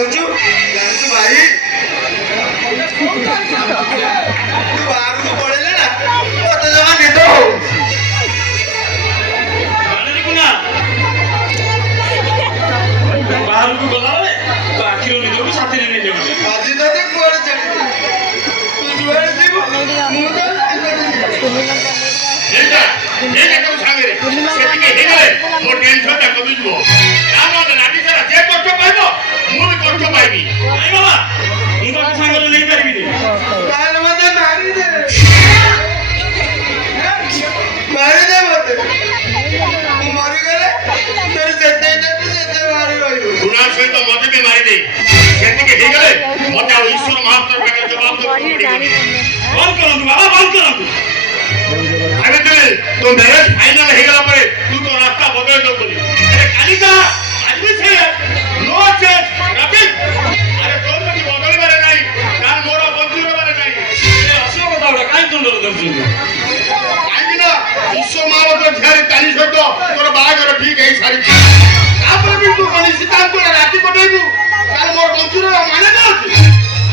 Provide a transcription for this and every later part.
ଯାଉଛୁ ଜାଣିଛୁ ଭାଇ ତୁ ବାହାରକୁ ପଳେଇଲେ ନା ମତେ ଜମା ନିଦ ହଉ ବାହାରକୁ ଗଲାବେଳେ ତୋ ଆଖିର ନିଜକୁ ସାଥିରେ ନେଇଯାଉଛି ଆଜି ତତେ କୁଆଡେ ଛାଡ଼ିବି ତୁ ଯୁଆଡେ ଯିବୁ ମୁଁ ତ ସାଙ୍ଗରେ ସେତିକି ହେଇଗଲେ ମୋ ଟେନସନଟା କମିଯିବ ତାମାନେ ରାତି ସାରା ଯେ କଷ୍ଟ ପାଇବ ମୁଁ ବି କଷ୍ଟ ପାଇବି ନାଇଁ ବାବା ମୁଁ ତାକୁ ସାଙ୍ଗରେ ନେଇପାରିବିନି ତାହେଲେ ମତେ ମାରିଦେ ମତେ ମୁଁ ମରିଗଲେ ତୋର ଯେତେ ଦେବି ସେତେ ମାରି ରହିବୁ ଗୁଣା ସହିତ ମତେ ବି ମାରିଦେ ସେତିକି ହେଇଗଲେ ମତେ ଆଉ ଈଶ୍ୱର ମହାପ୍ରଭୁ ପାଖରେ ଜବାବ ବନ୍ଦ କରନ୍ତୁ ବାବା ବନ୍ଦ କରନ୍ତୁ ଆগে তো ম্যারেজ ফাইনাল হয়ে গেল পরে তুই তো রাস্তা বদলে দেব বলি আরে কালিকা আজকে ছে নো চেঞ্জ রাবিক আরে তোর কি বদলবারে নাই কার মোর বন্ধুরবারে নাই এ আসল কথা ওটা কাই দণ্ডর দর্শন কাই না বিশ্ব মানব ঝাড়ি কালি সହିତ তোর বাহাঘর ঠিক এই সারিছি তারপরে ବି ତୁ କଲି ସିଦ୍ଧାନ୍ତ ରାତି କଟେଇବୁ କାର ମୋର ବন্ধୁର ମାନେ ନା ଅଛି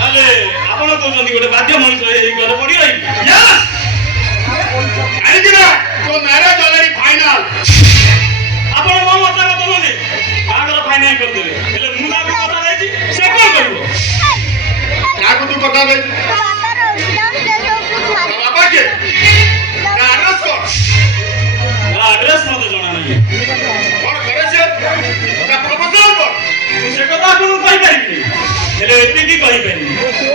ଆରେ ଆପଣ କହୁଛନ୍ତି ଗୋଟେ ବାଧ୍ୟ ମଣିଷ ଏଇ ଘରେ ପଡିବ ୟେସ୍ ଆଇକିନା তো ম্যারেজ অলরেডি ফাইনাল ଆପଣ ମୋ ମତାମତ ମାନେ ବାହାଘର ଫାଇନାଲ କରିଦେବେ ହେଲେ ମୁଁ ତାକୁ କଥା ଦେଇଛି ସେ କଣ କରିବ କାହାକୁ ତୁ କଥା ଦେଇଛୁ ବାବା କିଏ ଆଡ୍ରେସ୍ କଣ ଆଡ୍ରେସ୍ ମତେ ଜଣା ନାହିଁ କଣ କରେ ସେ ପ୍ରପୋଜାଲ କଣ ମୁଁ ସେ କଥା ଆପଣଙ୍କୁ କହିପାରିବିନି ହେଲେ ଏତିକି କହିପାରିବି